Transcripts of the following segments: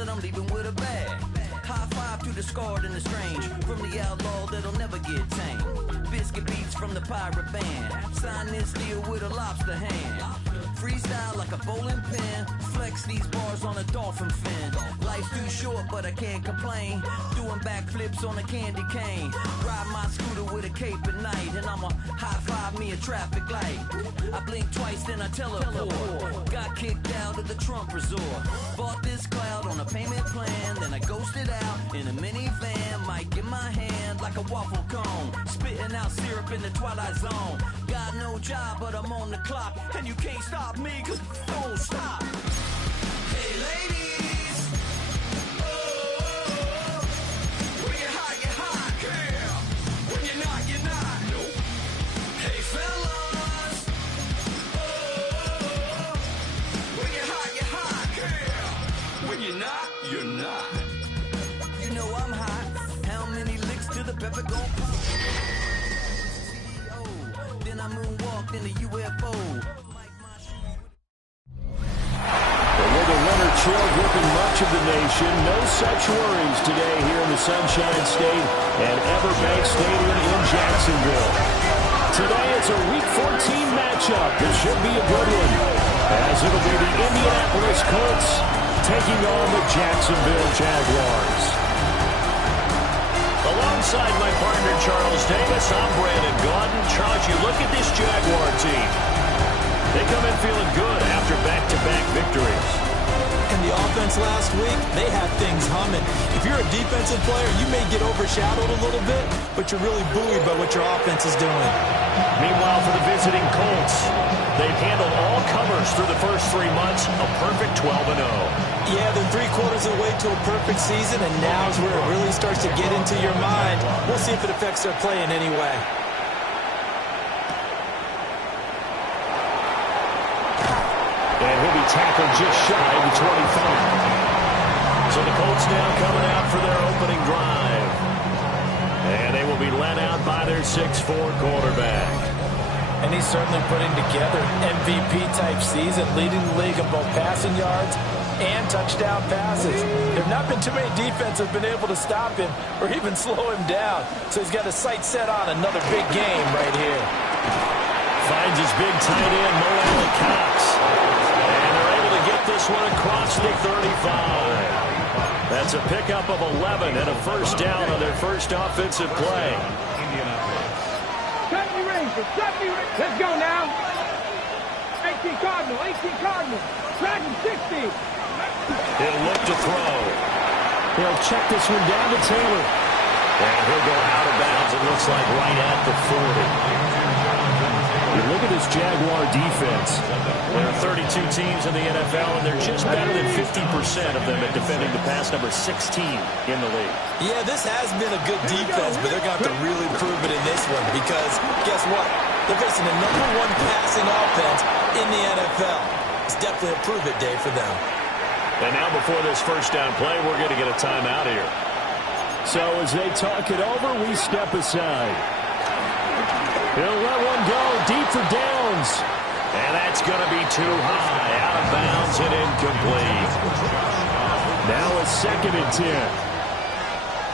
that I'm leaving with a bag. High five to the scarred and the strange, from the outlaw that'll never get tamed. Biscuit beats from the pirate band, sign this deal with a lobster hand. Freestyle like a bowling pin, flex these bars on a dolphin fin. Life's too short but I can't complain, doing backflips on a candy cane. Ride my scooter with a cape at night, and I'ma high five me a traffic light. I blink twice then I teleport, got kicked out of the Trump resort. Bought this cloud on a payment plan, then I ghosted out in a minivan. Mic in my hand like a waffle cone, spitting out syrup in the twilight zone. Got no job but I'm on the clock, and you can't stop me cause don't stop. Hey ladies, oh, when you're hot, girl. When you're not, nope. Hey fellas, oh, when you're hot, girl. When you're not. You know I'm hot. How many licks to the pepper gon' pop? Then I moonwalked in the UFO. With the winter chill gripping much of the nation, no such worries today here in the Sunshine State at Everbank Stadium in Jacksonville. Today it's a Week 14 matchup that should be a good one, as it'll be the Indianapolis Colts taking on the Jacksonville Jaguars. Alongside my partner, Charles Davis, I'm Brandon Gaudin. Charles, you look at this Jaguar team. They come in feeling good after back-to-back victories. And the offense last week, they had things humming. If you're a defensive player, you may get overshadowed a little bit, but you're really buoyed by what your offense is doing. Meanwhile, for the visiting Colts, they've handled all comers through the first 3 months, a perfect 12-0. Yeah, they're 3/4 of the way to a perfect season, and now's where it really starts to get into your mind. We'll see if it affects their play in any way. And he'll be tackled just shy of the 25. So the Colts now coming out for their opening drive. And they will be led out by their 6'4 quarterback. And he's certainly putting together an MVP-type season, leading the league in both passing yards and touchdown passes. There have not been too many defenses have been able to stop him or even slow him down. So he's got his sights set on another big game right here. Finds his big tight end, Mo Alley Cox. And they're able to get this one across the 35. That's a pickup of 11 and a first down on their first offensive play. Let's go now. 18 Cardinal. Dragon 60. He'll look to throw. He'll check this one down to Taylor. And he'll go out of bounds, it looks like right at the 40. You look at this Jaguar defense. There are 32 teams in the NFL, and they're just better than 50% of them at defending the pass, number 16 in the league. Yeah, this has been a good defense, but they're going to have to really prove it in this one because guess what? They're facing the #1 passing offense in the NFL. It's definitely a prove-it day for them. And now before this first down play, we're going to get a timeout here. So as they talk it over, we step aside. He'll let one go deep for downs. And that's going to be too high, out of bounds and incomplete. Now a 2nd and 10.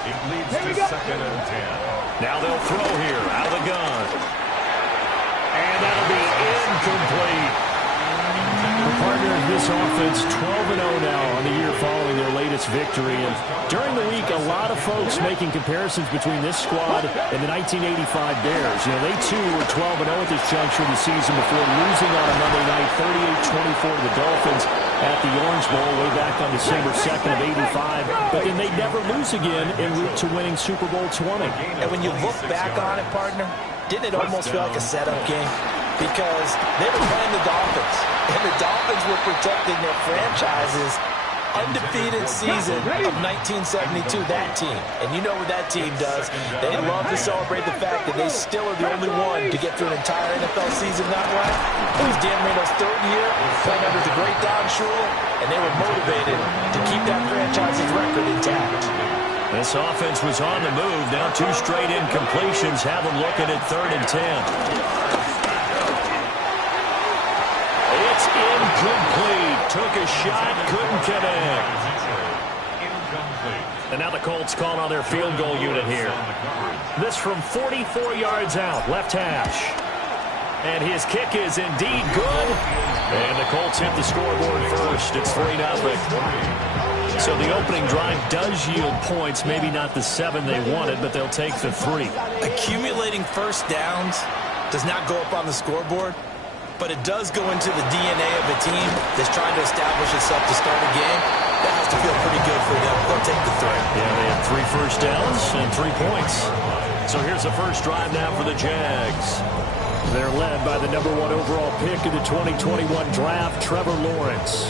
It leads to 2nd and 10. Now they'll throw here, out of the gun. And that'll be incomplete. The partner of this offense, 12-0 now on the year following their latest victory. And during the week, a lot of folks making comparisons between this squad and the 1985 Bears. You know, they too were 12-0 at this juncture of the season before losing on a Monday night, 38-24 to the Dolphins at the Orange Bowl way back on December 2nd of 85. But then they'd never lose again en route to winning Super Bowl 20. And when you look back on it, partner, didn't it almost feel like a setup game? Because they were playing the Dolphins, and the Dolphins were protecting their franchise's undefeated season of 1972, that team. And you know what that team does. They love to celebrate the fact that they still are the only one to get through an entire NFL season that way. It was Dan Marino's 3rd year, playing under the great Don Shula, and they were motivated to keep that franchise's record intact. This offense was on the move. Now 2 straight incompletions have them looking at 3rd and 10. It's incomplete. Took a shot, couldn't connect. And now the Colts calling on their field goal unit here. This from 44 yards out, left hash. And his kick is indeed good. And the Colts hit the scoreboard first. It's 3-0. So the opening drive does yield points. Maybe not the 7 they wanted, but they'll take the 3. Accumulating first downs does not go up on the scoreboard, but it does go into the DNA of a team that's trying to establish itself to start a game. That has to feel pretty good for them. They'll take the 3. Yeah, they had 3 first downs and 3 points. So here's the first drive now for the Jags. They're led by the #1 overall pick in the 2021 draft, Trevor Lawrence.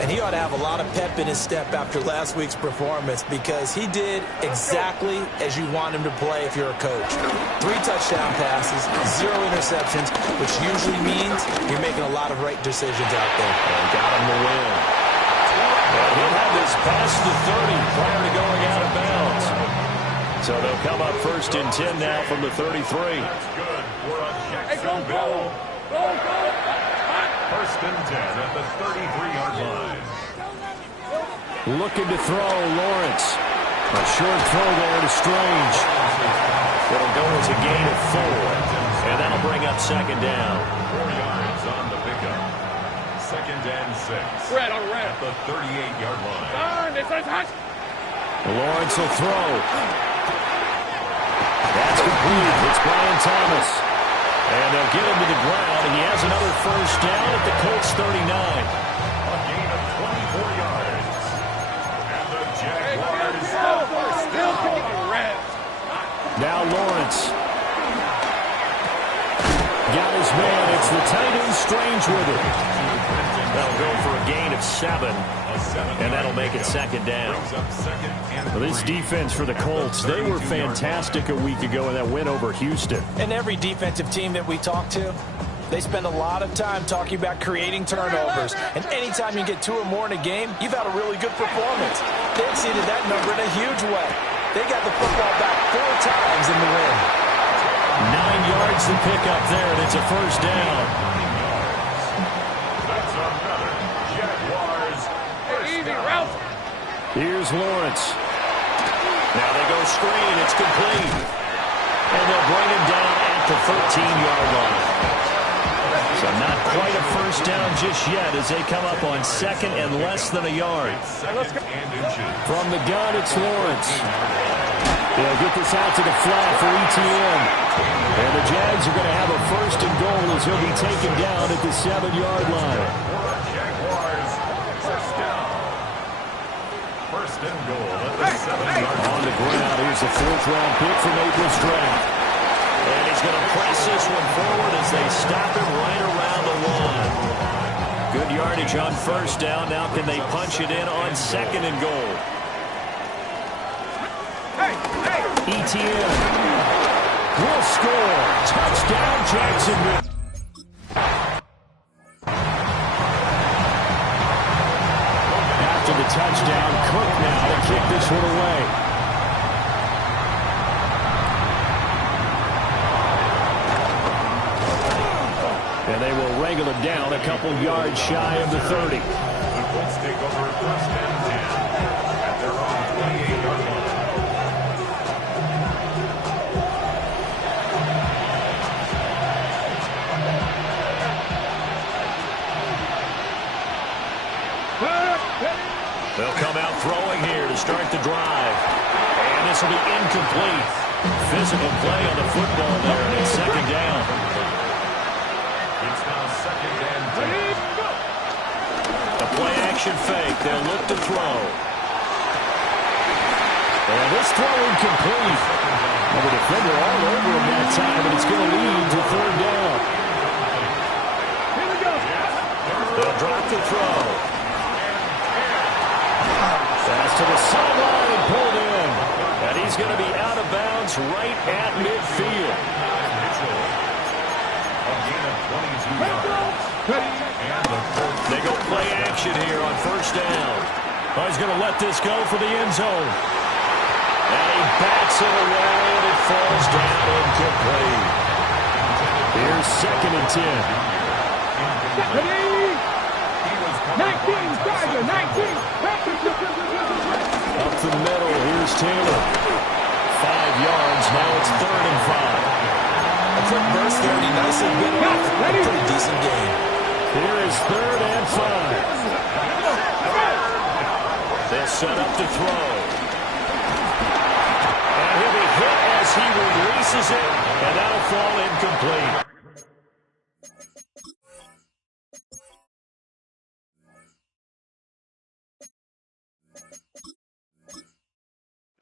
And he ought to have a lot of pep in his step after last week's performance because he did exactly as you want him to play if you're a coach. 3 touchdown passes, 0 interceptions, which usually means you're making a lot of right decisions out there. And got him the win. And he'll have this past the 30 prior to going out of bounds. So they'll come up first and 10 now from the 33. First and 10 at the 33-yard line. Looking to throw, Lawrence. A short throw there to Strange. It'll go as a gain of 4. And that'll bring up second down. 4 yards on the pickup. Second and 6. Red on red. At the 38-yard line. Lawrence will throw. That's complete. It's Brian Thomas. And they'll get him to the ground, and he has another first down at the Colts 39. A gain of 24 yards. And the Jaguars are still kicking red. Now Lawrence. Got his man. It's the tight end Strange with it. That'll go for a gain of 7. And that'll make it second down. Well, this defense for the Colts, they were fantastic a week ago in that win over Houston. And every defensive team that we talk to, they spend a lot of time talking about creating turnovers. And anytime you get 2 or more in a game, you've had a really good performance. They exceeded that number in a huge way. They got the football back 4 times in the win. 9 yards to pick up there, and it's a first down. Here's Lawrence. Now they go screen. It's complete. And they'll bring him down at the 13-yard line. So not quite a first down just yet as they come up on second and less than a yard. From the gun, it's Lawrence. They'll get this out to the flat for ETN. And the Jags are going to have a first and goal as he'll be taken down at the 7-yard line. First and goal at the 7-yard line. On the ground, here's the 4th-round pick from April's draft. And he's going to press this one forward as they stop him right around the 1. Good yardage on first down. Now can they punch it in on second and goal? ETN will score. Touchdown, Jacksonville. After the touchdown, Cook now to kick this one away. And they will wrangle it down a couple yards shy of the 30. The Colts take over first and 10 at their own 28-yard line. They'll come out throwing here to start the drive. And this will be incomplete. Physical play on the football there, and it's second down. It's now second and 10. A play action fake. They'll look to throw. And this throw incomplete. Well, the defender all over him that time, and it's going to lead to 3rd down. They'll drop the throw. Pass to the sideline and pulled in. And he's going to be out of bounds right at midfield. A gain of 22 yards. And the Colts. They go play action here on first down. Oh, he's going to let this go for the end zone. And he bats it away, and it falls down incomplete. Here's second and 10. 19, Tiger, 19. Up the middle, here's Taylor. 5 yards. Now it's 3rd and 5. A quick burst there, and he nicely bit off a pretty decent game. Here is 3rd and 5. They'll set up to throw. And he'll be hit as he releases it, and that'll fall incomplete.